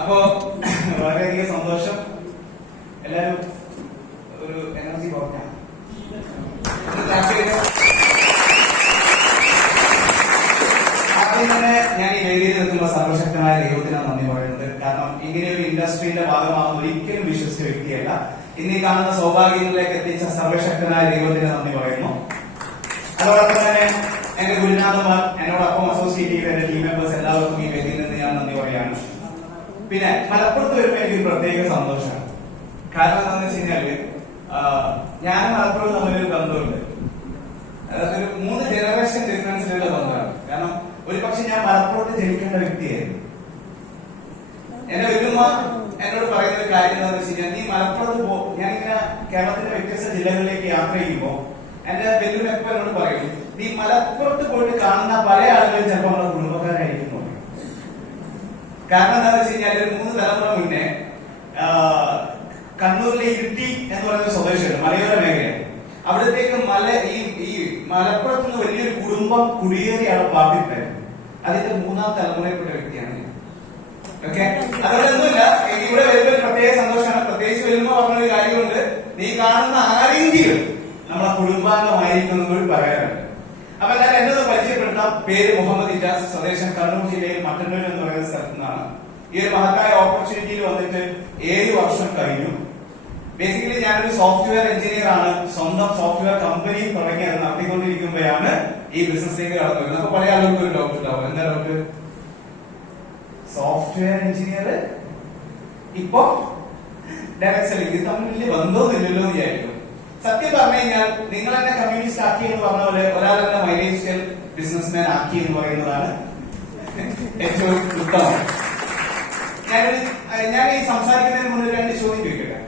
അപ്പോ വളരെയധികം സന്തോഷം. എല്ലാരും ഒരു എനർജി കുറഞ്ഞ ആദ്യം തന്നെ ഞാൻ ഈ വേദിയിൽ നിൽക്കുമ്പോൾ സർവശക്തനായ ദൈവത്തിനാണ് നന്ദി പറയുന്നത്. കാരണം ഇങ്ങനെ ഒരു ഇൻഡസ്ട്രിയുടെ ഭാഗമാകുന്ന ഒരിക്കലും വിശ്വസിച്ച വ്യക്തിയല്ല. ഇന്ന് ഈ കാണുന്ന സൗഭാഗ്യങ്ങളിലേക്ക് എത്തിച്ച സർവശക്തനായ ദൈവത്തിന് നന്ദി പറയുന്നു. അതോടൊപ്പം തന്നെ എന്റെ ഗുരുനാഥന്മാർ, എന്നോടൊപ്പം അസോസിയേറ്റ് ചെയ്ത എന്റെ ടീം മെമ്പേഴ്സ് എല്ലാവർക്കും ഈ വേദിയിൽ നിന്ന് ഞാൻ നന്ദി പറയാണ്. പിന്നെ മലപ്പുറത്ത് വരുമ്പോൾ എനിക്ക് പ്രത്യേക സന്തോഷമാണ്. കാരണം എന്താണെന്ന് വെച്ച് കഴിഞ്ഞാല് ഞാനും മലപ്പുറം തമ്മിലൊരു ബന്ധമുണ്ട്. അതൊരു 3 ജനറേഷൻ ഡിഫറൻസിലുള്ള ബന്ധമാണ്. കാരണം ഒരു പക്ഷെ ഞാൻ മലപ്പുറത്ത് ജനിക്കേണ്ട വ്യക്തിയായിരുന്നു. എന്റെ വല്യമ്മ എന്നോട് പറയുന്ന ഒരു കാര്യം എന്താണെന്ന് വെച്ച് കഴിഞ്ഞാൽ, നീ മലപ്പുറത്ത് ഞാനിങ്ങനെ കേരളത്തിന്റെ വ്യത്യസ്ത ജില്ലകളിലേക്ക് യാത്ര ചെയ്യുമ്പോൾ എന്റെ വല്യമ്മ എപ്പോ എന്നോട് പറയും, നീ മലപ്പുറത്ത് പോയിട്ട് കാണുന്ന പല ആളുകളും ചിലപ്പോൾ നമ്മുടെ കുടുംബക്കാരായിരിക്കും. കാരണം എന്താണെന്ന് വെച്ച് കഴിഞ്ഞാൽ ഒരു 3 തലമുറ മുന്നേ കണ്ണൂരിലെ ഇരിട്ടി എന്ന് പറയുന്ന സ്വദേശമാണ്, മലയോര മേഖല. അവിടത്തേക്ക് ഈ മലപ്പുറത്ത് നിന്ന് വലിയൊരു കുടുംബം കുടിയേറിയാണ് പാർട്ടിക്കാരുന്നത്. അതിന്റെ 3ാം തലമുറയിൽപ്പെട്ട വ്യക്തിയാണ് ഞാൻ. ഓക്കെ, അതുകൊണ്ടൊന്നുമില്ല, ഇവിടെ വരുമ്പോൾ ഒരു പ്രത്യേക സന്തോഷമാണ്. പ്രത്യേകിച്ച് വരുമ്പോ പറഞ്ഞൊരു കാര്യമുണ്ട്, നീ കാണുന്ന ആരെങ്കിലും നമ്മളെ കുടുംബാംഗമായിരിക്കും കൂടി പറയാറുണ്ട്. അപ്പൊ ഞാൻ എന്നൊന്ന് പരിചയപ്പെടുത്താം. പേര് മുഹമ്മദ് ഇജാസ്, സ്വദേശം കണ്ണൂർ ജില്ലയിൽ മട്ടന്നൂർ എന്ന് പറയുന്ന സ്ഥലത്തു നിന്നാണ്. ഈ ഒരു മഹത്തായ ഓപ്പർച്യൂണിറ്റിയിൽ വന്നിട്ട് 7 വർഷം കഴിഞ്ഞു. ബേസിക്കലി ഞാനൊരു സോഫ്റ്റ്വെയർ എഞ്ചിനീയർ ആണ്. സ്വന്തം സോഫ്റ്റ്വെയർ കമ്പനി തുടങ്ങി അത് നടത്തിക്കൊണ്ടിരിക്കുമ്പോഴാണ് ഈ ബിസിനസ്സിലേക്ക് കടന്നു വരുന്നത്. അപ്പൊ പല ആളുകൾക്ക് ഒരു ഡൗട്ട് ഉണ്ടാവും, എന്താ ഡൗട്ട്? സോഫ്റ്റ്വെയർ എഞ്ചിനീയർ ഇപ്പൊ ഡയറക്ട് സെല്ലിംഗ്, ഇത് തമ്മിൽ വലിയ ബന്ധമൊന്നുമില്ലല്ലോ എന്ന് വിചാരിക്കും. സത്യം പറഞ്ഞു കഴിഞ്ഞാൽ നിങ്ങൾ എന്നെ കമ്മ്യൂണിസ്റ്റ് ആക്കി എന്ന് പറഞ്ഞ പോലെ ഒരാൾ എന്നെ മൈലേജിയൽ ബിസിനസ്മാൻ ആക്കി എന്ന് പറയുന്നതാണ് ഏറ്റവും ഉത്തമം. ഞാൻ ഈ സംസാരിക്കുന്നതിന് മുന്നിൽ 2 ചോദ്യം ചോദിക്കട്ടെ.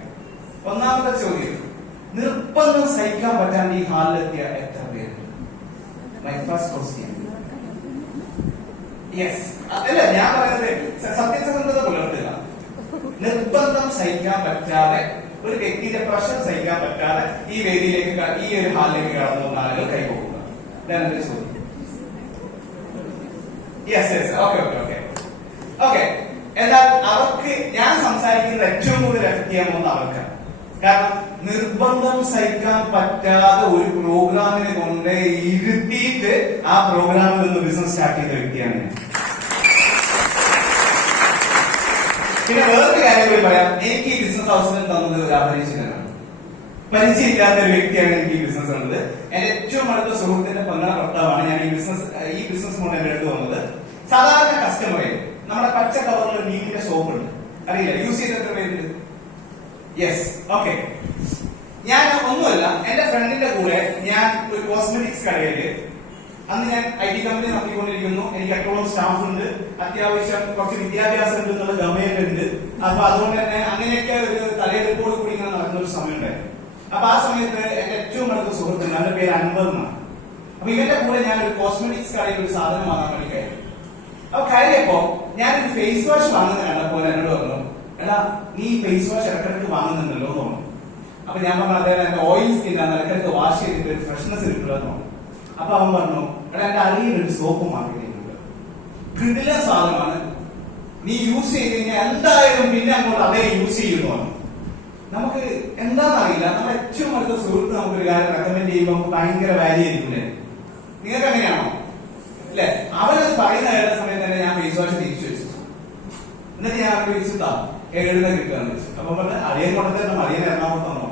ഒന്നാമത്തെ ചോദ്യം, നിർബന്ധം സഹിക്കാൻ പറ്റാണ്ട് ഈ ഹാളിലെത്തിയ എത്ര പേരുണ്ട്? My first question. യെസ്, അല്ല ഞാൻ പറയുന്നത് സത്യസന്ധത പുലർത്തുക. നിർബന്ധം സഹിക്കാൻ പറ്റാതെ, ഒരു വ്യക്തിയുടെ പ്രഷർ സഹിക്കാൻ പറ്റാതെ ഈ വേദിയിലേക്ക്, ഈ ഒരു ഹാളിലേക്ക് കടന്നു വന്ന ആളുകൾ കൈപോകുക. ഇതാണ് എന്റെ ചോദ്യം. Yes yes, okay okay okay okay. എന്നാൽ അവർക്ക് ഞാൻ സംസാരിക്കുന്നത് ഏറ്റവും കൂടുതൽ എഫക്ട് ചെയ്യാൻ പോകുന്ന അവർക്കാണ്. കാരണം നിർബന്ധം സഹിക്കാൻ പറ്റാതെ ഒരു പ്രോഗ്രാമിനെ കൊണ്ട് ഇരുത്തിയിട്ട് ആ പ്രോഗ്രാമിൽ നിന്ന് ബിസിനസ് സ്റ്റാർട്ട് ചെയ്ത വ്യക്തിയാണ് ഞാൻ. പിന്നെ വേറൊരു കാര്യം കൂടി പറയാം, എനിക്ക് ഈ ബിസിനസ് അവസരം തന്നത് ഒരു അപരിചിതനാണ്. പരിചയമില്ലാത്ത ഒരു വ്യക്തിയാണ് എനിക്ക് ഈ ബിസിനസ് ഉള്ളത്. എന്റെ ഏറ്റവും അടുത്ത സുഹൃത്തിന്റെ പൊന്നാ ഭർത്താവാണ് ഞാൻ ഈ ബിസിനസ് കൊണ്ട് എന്റെ അടുത്ത് വന്നത്. സാധാരണ കസ്റ്റമറെ നമ്മുടെ പച്ച കവറിൽ നീമിന്റെ സോപ്പ് ഉണ്ട്, അറിയില്ല, യൂസ് ചെയ്ത എത്ര പേരുണ്ട്? Yes, okay. ഞാൻ ഒന്നുമല്ല, എന്റെ ഫ്രണ്ടിന്റെ കൂടെ ഞാൻ ഒരു കോസ്മെറ്റിക്സ് കടയില്, അന്ന് ഞാൻ IT കമ്പനി നടത്തിക്കൊണ്ടിരിക്കുന്നു. എനിക്ക് എപ്പോഴും സ്റ്റാഫ് ഉണ്ട്, അത്യാവശ്യം കുറച്ച് വിദ്യാഭ്യാസം ഉണ്ട് എന്നുള്ള ഗമയുണ്ട്. അപ്പൊ അതുകൊണ്ട് തന്നെ അങ്ങനെയൊക്കെ ഒരു തലയെടുപ്പോട് കൂടി ഇങ്ങനെ നടക്കുന്ന ഒരു സമയം ഉണ്ടായിരുന്നു. അപ്പൊ ആ സമയത്ത് എന്റെ ഏറ്റവും അടുത്ത സുഹൃത്തുണ്ട്, അവന്റെ പേര് അൻവർ എന്നാണ്. അപ്പൊ ഇവന്റെ കൂടെ ഞാൻ ഒരു കോസ്മെറ്റിക്സ് കടയിൽ ഒരു സാധനം വാങ്ങാൻ വേണ്ടി കയറി. അപ്പൊ കയറിയപ്പോ ഞാനൊരു ഫേസ് വാഷ് വാങ്ങുന്ന കണ്ടപ്പോൾ എന്നോട് പറഞ്ഞു, എടാ നീ ഫേസ് വാഷ് ഇടക്കിടക്ക് വാങ്ങുന്നുണ്ടല്ലോ എന്ന് പറഞ്ഞു. അപ്പൊ ഞാൻ പറഞ്ഞു, അദ്ദേഹം എന്റെ ഓയിൽ സ്കിന്നാണ്, ഇടക്കിടക്ക് വാഷ് ചെയ്തിട്ട് ഒരു ഫ്രഷ്നെസ് കിട്ടുക എന്ന് പറഞ്ഞു. അപ്പൊ അവൻ പറഞ്ഞു, എടാ എന്റെ അടിയിൽ ഒരു സോപ്പ് മാർക്കറ്റിംഗ് കിടില സാധനമാണ്, നീ യൂസ് ചെയ്ത് കഴിഞ്ഞാൽ എന്തായാലും പിന്നെ അങ്ങോട്ട് അതേ യൂസ് ചെയ്യുന്നു. നമുക്ക് എന്താണെന്നറിയില്ല, നമ്മുടെ ഏറ്റവും അടുത്ത സുഹൃത്ത് നമുക്കൊരു കാര്യം റെക്കമെൻഡ് ചെയ്യുമ്പോൾ നമുക്ക് ഭയങ്കര വാല്യൂ ആയിരിക്കില്ലേ? നിങ്ങൾക്ക് എങ്ങനെയാണോ? അല്ലെ? അവരത് പറയുന്ന കേട്ട സമയത്ത് തന്നെ ഞാൻ ഫേസ് വാഷ് തിരിച്ചു വെച്ചു. എന്നിട്ട് ഞാൻ അവർക്ക് വിളിച്ചിട്ടാ എഴുതുന്ന കിട്ടുകയെന്ന് വെച്ചു. അപ്പൊ പറഞ്ഞ അളിയൻ കൊണ്ടുതന്നെ അളിയൻ എറണാകുളത്ത് തന്നോ.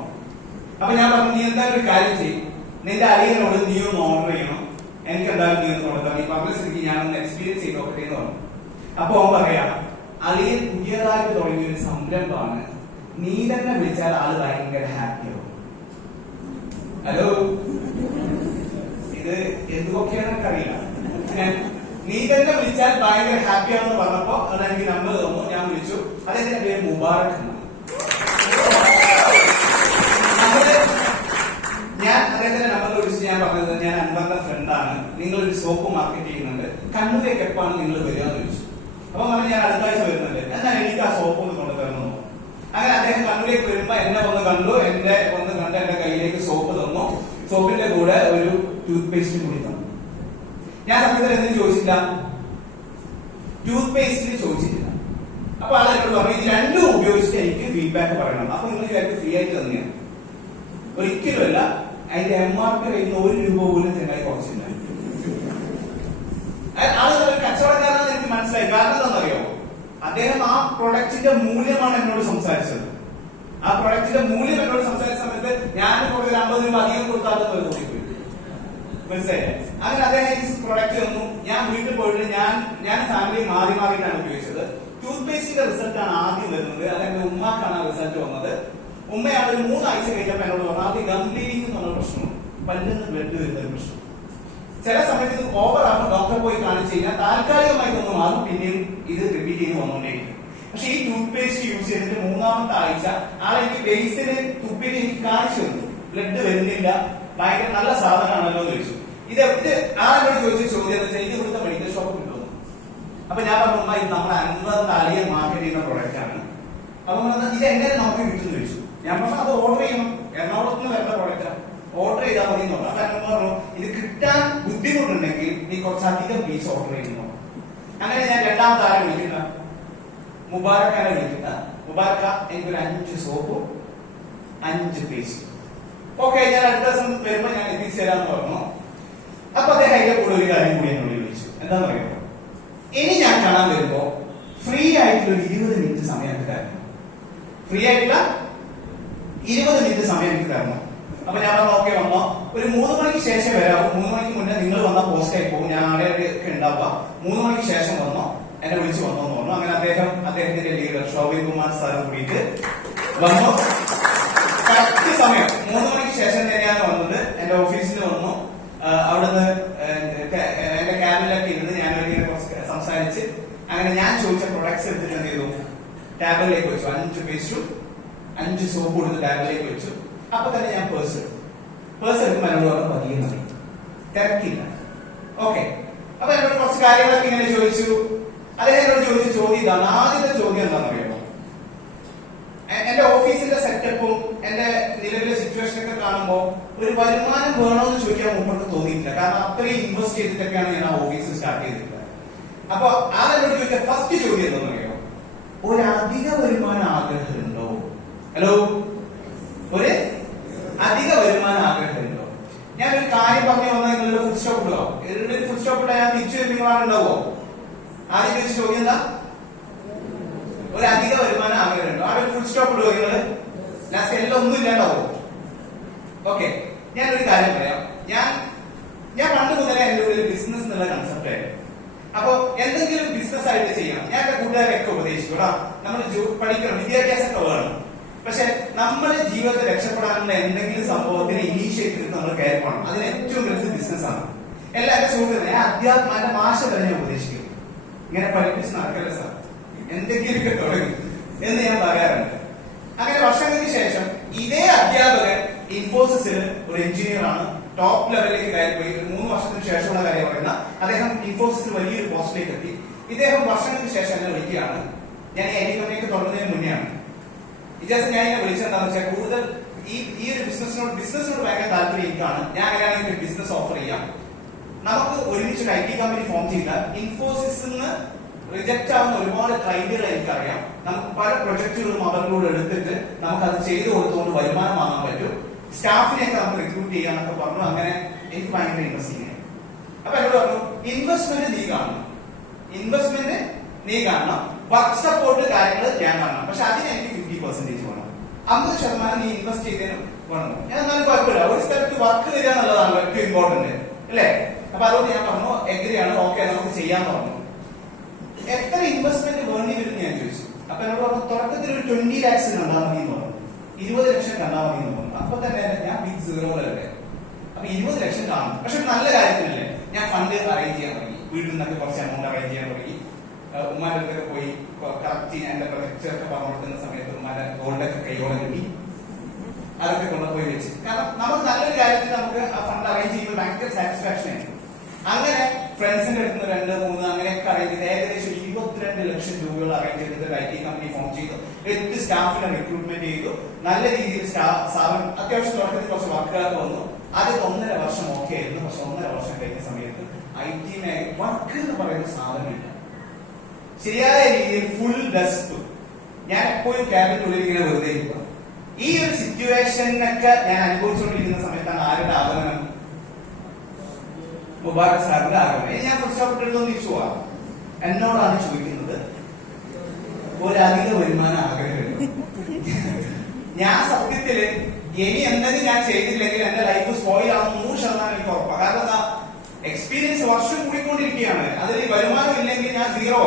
അപ്പൊ ഞാൻ പറഞ്ഞു, നീ എന്തായാലും ഒരു കാര്യം ചെയ്യും, നിന്റെ അളിയനോട് നീ ഒന്ന് ഓർഡർ ചെയ്യണം, എനിക്ക് എന്തായാലും നീ ഒന്ന് കൊടുക്കാം, നീ പറഞ്ഞ സ്ഥിതിക്ക് ഞാനൊന്ന് എക്സ്പീരിയൻസ് ചെയ്ത് നോക്കട്ടെ എന്ന് പറഞ്ഞു. അപ്പൊ അവൻ പറയാ, അളിയൻ പുതിയതായിട്ട് തുടങ്ങിയ ഒരു സംരംഭമാണ്, നീ തന്നെ വിളിച്ചാൽ ആള് ഭയങ്കര ഹാപ്പിയാവും. ഹലോ, ഇത് എന്തൊക്കെയാണെന്ന് അറിയില്ല, നീ തന്നെ വിളിച്ചാൽ ഭയങ്കര ഹാപ്പിയാണെന്ന് പറഞ്ഞപ്പോ അതെനിക്ക് നമ്പർ തന്നു, ഞാൻ വിളിച്ചു. അദ്ദേഹത്തിന്റെ പേര് മുബാറക് എന്നാണ്. ഞാൻ അദ്ദേഹത്തിന്റെ നമ്പർ വിളിച്ച് ഞാൻ പറഞ്ഞത്, ഞാൻ അൻവറിന്റെ ഫ്രണ്ടാണ്, നിങ്ങളൊരു സോപ്പ് മാർക്കറ്റ് ചെയ്യുന്നുണ്ട്, കണ്ണൂരേക്ക് എപ്പാണ് നിങ്ങൾ വരിക എന്ന് ചോദിച്ചു. അപ്പൊ പറഞ്ഞു, ഞാൻ അടുത്ത ആഴ്ച വരുന്നുണ്ട്, എന്നാൽ എനിക്ക് ആ സോപ്പ് ഒന്ന് കൊണ്ടുതരണം. അങ്ങനെ അദ്ദേഹം കണ്ണൂരേക്ക് വരുമ്പോ എന്നെ ഒന്ന് കണ്ടു, എന്റെ കയ്യിലേക്ക് സോപ്പ് തന്നു. സോപ്പിന്റെ കൂടെ ഒരു ടൂത്ത് പേസ്റ്റും കൂടി തന്നു. ഞാൻ സത്യത്തിൽ എന്തും ചോദിച്ചില്ല, ടൂത്ത് പേസ്റ്റിൽ ചോദിച്ചിട്ടില്ല. അപ്പൊ ആൾ എന്നോട് പറഞ്ഞു ഇത് രണ്ടും ഉപയോഗിച്ചിട്ട് എനിക്ക് ഫീഡ്ബാക്ക് പറയണം. അപ്പൊ നിങ്ങൾ വിചാരിക്കും ഫ്രീ ആയിട്ട് തന്നെയാണ്. ഒരിക്കലുമല്ല. അതിന്റെ MRP കഴിയുന്ന 1 രൂപ പോലും ചെങ്ങായി കുറച്ചില്ല. ആളുകൾ കച്ചവടക്കാരെന്ന് എനിക്ക് മനസ്സിലായി. കാരണം എന്താണെന്നറിയോ, അദ്ദേഹം ആ പ്രൊഡക്റ്റിന്റെ മൂല്യമാണ് എന്നോട് സംസാരിച്ചത്. ആ പ്രൊഡക്റ്റിന്റെ മൂല്യം എന്നോട് സംസാരിച്ച സമയത്ത് ഞാൻ കൂടുതൽ 50 രൂപ അധികം കൊടുത്താലും തോന്നിപ്പോയി. മനസ്സിലായില്ലേ? അങ്ങനെ അദ്ദേഹം ഈ പ്രൊഡക്റ്റ് തന്നു. ഞാൻ വീട്ടിൽ പോയിട്ട് ഞാൻ ഫാമിലി മാറിയിട്ടാണ് ഉപയോഗിച്ചത്. ടൂത്ത് പേസ്റ്റിന്റെ റിസൾട്ട് ആണ് ആദ്യം വരുന്നത്. അതെന്റെ ഉമ്മാക്കാണ് ആ റിസൾട്ട് വന്നത്. ഉമ്മയാണ് ഒരു 3 ആഴ്ച കഴിഞ്ഞപ്പോൾ എന്നോട് പറഞ്ഞു ആദ്യം ഗം ബ്ലീഡിംഗ് എന്ന് പറഞ്ഞ പ്രശ്നമാണ്, പല്ലിന്ന് ബ്ലഡ് വരുന്ന ഒരു പ്രശ്നം. ചില സമയത്ത് ഇത് ഓവർ ആകുമ്പോൾ ഡോക്ടറെ പോയി കാണിച്ചു കഴിഞ്ഞാൽ താൽക്കാലികമായി ഒന്ന് മാറും, പിന്നെയും ഇത് റിപ്പീറ്റ് ചെയ്ത് വന്നുകൊണ്ടേയിരിക്കും. പക്ഷെ ഈ ടൂത്ത് പേസ്റ്റ് യൂസ് ചെയ്തിട്ട് 3ാമത്തെ ആഴ്ച ആളെനിക്ക് ബേസിന് തുപ്പിന് എനിക്ക് കാണിച്ചു തന്നു, ബ്ലഡ് വരുന്നില്ല, ഭയങ്കര നല്ല സാധനമാണല്ലോ എന്ന് ചോദിച്ചു. ഇത് ആളെന്നോട് ചോദിച്ച ചോദ്യം എന്ന് വെച്ചാൽ ഇത് ഇവിടുത്തെ മെഡിക്കൽ ഷോപ്പ് കിട്ടുന്നു. അപ്പൊ ഞാൻ പറഞ്ഞു ഇത് നമ്മുടെ അൻവറിന്റെ അലിയ മാർക്കറ്റ് ചെയ്യുന്ന പ്രൊഡക്റ്റ് ആണ്. അപ്പൊ ഇത് എങ്ങനെ നമുക്ക് കിട്ടുമെന്ന് ചോദിച്ചു. ഞാൻ പറഞ്ഞു അത് ഓർഡർ ചെയ്യണം, എറണാകുളത്ത് നിന്ന് വരുന്ന പ്രൊഡക്റ്റാണ്, ഓർഡർ ചെയ്താൽ മതി എന്ന് പറഞ്ഞു. അപ്പൊ എന്നോട് പറഞ്ഞു ഇത് കിട്ടാൻ ബുദ്ധിമുട്ടുണ്ടെങ്കിൽ നീ കുറച്ചധികം പീസ് ഓർഡർ ചെയ്യുന്നു. അങ്ങനെ ഞാൻ 2ാമത്തെ ആരെ വിളിക്കുന്ന മുബാറക്കാനെ വിളിക്കുന്ന, മുബാറക്ക എനിക്കൊരു 5 സോപ്പും 5 പേസ്റ്റ്. ഓക്കെ, ഞാൻ അടുത്ത ദിവസം വരുമ്പോൾ ഞാൻ എത്തിച്ചു തരാമെന്ന് പറഞ്ഞു. അപ്പൊ അദ്ദേഹം അതിന്റെ കൂടെ ഒരു കാര്യം കൂടി എന്നോട് ചോദിച്ചു. എന്താന്ന് പറയുമ്പോ ഇനി ഞാൻ കാണാൻ വരുമ്പോ ഫ്രീ ആയിട്ടുള്ള ഒരു 20 മിനിറ്റ് സമയം എനിക്ക് തരണം. ഫ്രീ ആയിട്ടുള്ള 20 മിനിറ്റ് സമയം എനിക്ക് തരണം. അപ്പൊ ഞാൻ പറഞ്ഞു ഓക്കെ വന്നോ, ഒരു 3 മണിക്ക് ശേഷം വരാമോ, 3 മണിക്ക് മുന്നേ നിങ്ങൾ വന്ന പോസ്റ്റ് ആയി പോകും, ഞാൻ അവിടെ ഉണ്ടാവുക, 3 മണിക്ക് ശേഷം വന്നോ, എന്നെ വിളിച്ചു വന്നോ എന്ന് പറഞ്ഞു. അങ്ങനെ അദ്ദേഹത്തിന്റെ ലീഡർ ശോഭിൻ കുമാർ സാറും കൂടിയിട്ട് വന്നു. കറക്റ്റ് സമയം 3 മണിക്ക് ശേഷം തന്നെയാണ് വന്നത്. എന്റെ ഓഫീസിൽ വന്നു. അവിടുന്ന് എന്റെ ക്യാബിനിലൊക്കെ ഇരുന്ന് ഞാനൊരിങ്ങനെ കുറച്ച് സംസാരിച്ച് അങ്ങനെ ഞാൻ ചോദിച്ച പ്രൊഡക്ട്സ് എടുത്തിട്ട് എന്ത് ചെയ്തു, ടാബിലേക്ക് വെച്ചു. 5 പേസ്റ്റും 5 സോപ്പ് കൊടുത്ത് ടാബിലേക്ക് വെച്ചു. അപ്പൊ തന്നെ ഞാൻ പേഴ്സ് എടുക്കുമ്പോൾ എന്നോട് പറഞ്ഞു പതിയെ മതി, തിരക്കില്ല. ഓക്കെ, അപ്പൊ എന്നോട് കുറച്ച് കാര്യങ്ങളൊക്കെ ഇങ്ങനെ ചോദിച്ചു. അദ്ദേഹം എന്നോട് ചോദിച്ച ചോദ്യം ഇതാണ്. ആദ്യത്തെ ചോദ്യം എന്താണെന്ന് അറിയാമോ, എന്റെ ഓഫീസിന്റെ സെറ്റപ്പും എന്റെ നിലവിലെ സിറ്റുവേഷൻ ഒക്കെ കാണുമ്പോൾ ഒരു വരുമാനം വേണമെന്ന് ചോദിക്കാൻ മുമ്പോട്ട് തോന്നിയിട്ടില്ല. കാരണം അത്രയും ഇൻവെസ്റ്റ് ചെയ്തിട്ടൊക്കെയാണ് ഞാൻ ആ ഓഫീസ് സ്റ്റാർട്ട് ചെയ്തിട്ടുള്ളത്. അപ്പൊ ആരെന്നോട് ചോദിച്ച ഫസ്റ്റ് ചോദ്യം എന്താണെന്ന് അറിയാമോ, ഒരു അധിക വരുമാനം ആഗ്രഹമുണ്ടോ? ഹലോ, ഒരു അധിക വരുമാനം ആഗ്രഹമുണ്ടോ? ഞാൻ ഒരു കാര്യം പറഞ്ഞു വന്നാൽ നിങ്ങളുടെ ഫുഡ് സ്റ്റോപ്പ് ഉണ്ടാവും. ഒരു ഫുഡ് സ്റ്റോപ്പ് ഇട്ടാൽ ഞാൻ തിരിച്ചു വരുമ്പോഴാണുണ്ടാവോ? ആദ്യം ചോദിച്ച ചോദ്യം എന്താ? ഒരു അധിക വരുമാനം ആഗ്രഹമുണ്ടോ? ആ ഒരു ഫുഡ് സ്റ്റോപ്പ് ഇടുവോ നിങ്ങള്? ലാസ്റ്റ് എല്ലാം ഒന്നും ഇല്ലാണ്ടാവോ? ഓക്കെ, ഞാനൊരു കാര്യം പറയാം. ഞാൻ പണ്ട് മുതലേ എന്റെ ഉള്ളിൽ ബിസിനസ് എന്നുള്ള കൺസെപ്റ്റ് ആയിരുന്നു. അപ്പൊ എന്തെങ്കിലും ബിസിനസ് ആയിട്ട് ചെയ്യണം. ഞാൻ എന്റെ കൂട്ടുകാരൊക്കെ ഉപദേശിച്ചു, നമ്മൾ പഠിക്കണം, വിദ്യാഭ്യാസമൊക്കെ വേണം, പക്ഷെ നമ്മുടെ ജീവിതത്തിൽ രക്ഷപ്പെടാനുള്ള എന്തെങ്കിലും സംഭവത്തിന് ഇനീഷ്യേറ്റീവ് നമ്മൾ കയറണം. അതിന് ഏറ്റവും വലുത് ബിസിനസ് ആണ്. എല്ലാവരും സുഹൃത്തുക്കളെ അധ്യാത്മന്റെ മാഷ തന്നെ ഉപദേശിക്കും, ഇങ്ങനെ പഠിപ്പിച്ച് നടക്കല്ല സാർ, എന്തെങ്കിലുമൊക്കെ തുടങ്ങി എന്ന് ഞാൻ പറയാറുണ്ട്. അങ്ങനെ വർഷങ്ങൾക്ക് ശേഷം ഇതേ അധ്യാപകൻ ഇൻഫോസിസിൽ ഒരു എഞ്ചിനീയർ ആണ്, ടോപ്പ് ലെവലിലേക്ക് കയറിപ്പോയി. 3 വർഷത്തിന് ശേഷമുള്ള കാര്യം പറയുന്ന അദ്ദേഹം ഇൻഫോസിസിൽ വലിയൊരു പോസ്റ്റിലേക്ക് എത്തി. ഇദ്ദേഹം വർഷങ്ങൾക്ക് ശേഷം എന്നെ വിളിക്കുകയാണ്. ഞാൻ ഈ ഐ കമ്പനിക്ക് തുടങ്ങുന്നതിന് മുന്നെയാണ്. ഇജാസ് ഞാൻ എന്നെ വിളിച്ചെന്താണെന്ന് വെച്ചാൽ കൂടുതൽ ഈ ഒരു ബിസിനസിനോട് ഭയങ്കര താല്പര്യം എനിക്കാണ്. ഞാൻ അങ്ങനെയാണെങ്കിൽ ഒരു ബിസിനസ് ഓഫർ ചെയ്യാം, നമുക്ക് ഒരുമിച്ച് ഒരു IT കമ്പനി ഫോം ചെയ്താൽ ഇൻഫോസിസിൽ നിന്ന് റിജക്ട് ആവുന്ന ഒരുപാട് ക്ലൈന്റുകൾ എനിക്കറിയാം. നമുക്ക് പല പ്രൊജക്ടുകളും അവരിലൂടെ എടുത്തിട്ട് നമുക്ക് അത് ചെയ്തു കൊടുത്തുകൊണ്ട് വരുമാനം വാങ്ങാൻ പറ്റും, സ്റ്റാഫിനെയൊക്കെ നമുക്ക് റിക്രൂട്ട് ചെയ്യാന്നൊക്കെ പറഞ്ഞു. അങ്ങനെ എനിക്ക് ഭയങ്കര ഇൻട്രസ്റ്റിംഗ് ആയി. അപ്പൊ എന്നോട് പറഞ്ഞു ഇൻവെസ്റ്റ്മെന്റ് നീ കാണണം, വർക്ക് സപ്പോർട്ട് കാര്യങ്ങൾ ഞാൻ കാണണം, പക്ഷെ അതിന് എനിക്ക് 50% വേണം, 50% നീ ഇൻവെസ്റ്റ് ചെയ്തതിനും വേണം. ഞാൻ എന്നാലും കുഴപ്പമില്ല, ഒരു സ്ഥലത്ത് വർക്ക് തരിക എന്നുള്ളതാണ് ഏറ്റവും ഇമ്പോർട്ടന്റ് അല്ലേ? അപ്പൊ അതുകൊണ്ട് ഞാൻ പറഞ്ഞു എഗ്രിയാണ്, ഓക്കെ നമുക്ക് ചെയ്യാന്ന് പറഞ്ഞു. എത്ര ഇൻവെസ്റ്റ്മെന്റ് വേണ്ടി വരും ഞാൻ ചോദിച്ചു. അപ്പൊ എന്നോട് പറഞ്ഞു തുടക്കത്തിൽ ഒരു 20 lakhs കണ്ടാൽ മതി എന്ന് പറഞ്ഞു, 20 ലക്ഷം കണ്ടാൽ മതി എന്ന് പറഞ്ഞു. അപ്പൊ തന്നെ ഞാൻ ബിഗ് സീറോയിലല്ലേ, അപ്പൊ 20 ലക്ഷം കാണും. പക്ഷെ നല്ല കാര്യത്തിനല്ലേ. ഞാൻ ഫണ്ട് അറേഞ്ച് ചെയ്യാൻ തുടങ്ങി, വീട്ടിൽ നിന്നൊക്കെ കുറച്ച് എമൗണ്ട് അറേഞ്ച് ചെയ്യാൻ തുടങ്ങി. ഉമ്മാന്റെ അടുത്തൊക്കെ പോയി കറക്റ്റ് എന്റെ പ്രൊജക്ടൊക്കെ പറഞ്ഞു കൊടുക്കുന്ന സമയത്ത് ഉമ്മാന്റെ ഗോൾഡൊക്കെ കൈയോടെ കിട്ടി, അതൊക്കെ കൊണ്ടുപോയി വെച്ച്. കാരണം നമുക്ക് നല്ലൊരു കാര്യത്തിൽ നമുക്ക് ആ ഫണ്ട് അറേഞ്ച് ചെയ്യുമ്പോൾ ഭയങ്കര സാറ്റിസ്ഫാക്ഷൻ ആയിരുന്നു. അങ്ങനെ ഫ്രണ്ട്സിന്റെ അടുത്ത് 2, 3 അങ്ങനെയൊക്കെ അറേഞ്ച് ചെയ്ത് ഏകദേശം 22 ലക്ഷം രൂപകൾ അറേഞ്ച് ചെയ്തിട്ട് ഒരു IT കമ്പനി ഫോം ചെയ്തു, 8 സ്റ്റാഫിനെ റിക്രൂട്ട്മെന്റ് ചെയ്തു. നല്ല രീതിയിൽ സ്ഥാപനം അത്യാവശ്യം തുടക്കത്തിൽ കുറച്ച് വർക്കുകളൊക്കെ വന്നു. ആദ്യത്തെ 1.5 വർഷം ഓക്കെ ആയിരുന്നു. പക്ഷെ 1.5 വർഷം കഴിഞ്ഞ സമയത്ത് IT വർക്ക് എന്ന് പറയുന്ന സാധനമില്ല. ശരിയായ രീതിയിൽ ഫുൾ ഡെസ്ക്. ഞാൻ എപ്പോഴും ക്യാബിന്റെ ഉള്ളിൽ ഇങ്ങനെ വെറുതെ ഇരിക്കുക. ഈ ഒരു സിറ്റുവേഷനൊക്കെ ഞാൻ അനുഭവിച്ചുകൊണ്ടിരിക്കുന്ന സമയത്താണ് ആരുടെ ആഗമനം? മുബാറക് സാറിന്റെ ആഗമനം. ഞാൻ ഫുൾ സ്റ്റോപ്പ് ഇട്ടൊന്നും തിരിച്ചു പോവാം. എന്നോടാണ് ചോദിക്കുന്നത് ഒരധിക വരുമാനം ആഗ്രഹമുണ്ട്. ഞാൻ സത്യത്തില് ഇനി എന്തെങ്കിലും ഞാൻ ചെയ്തില്ലെങ്കിൽ എന്റെ ലൈഫ് സ്പോയിൽ ആവുന്ന 100% എനിക്ക് ഉറപ്പാണ്. കാരണം എന്താ, എക്സ്പീരിയൻസ് വർഷം കൂടിക്കൊണ്ടിരിക്കുകയാണ്. അതിൽ വരുമാനം ഇല്ലെങ്കിൽ ഞാൻ സീറോ.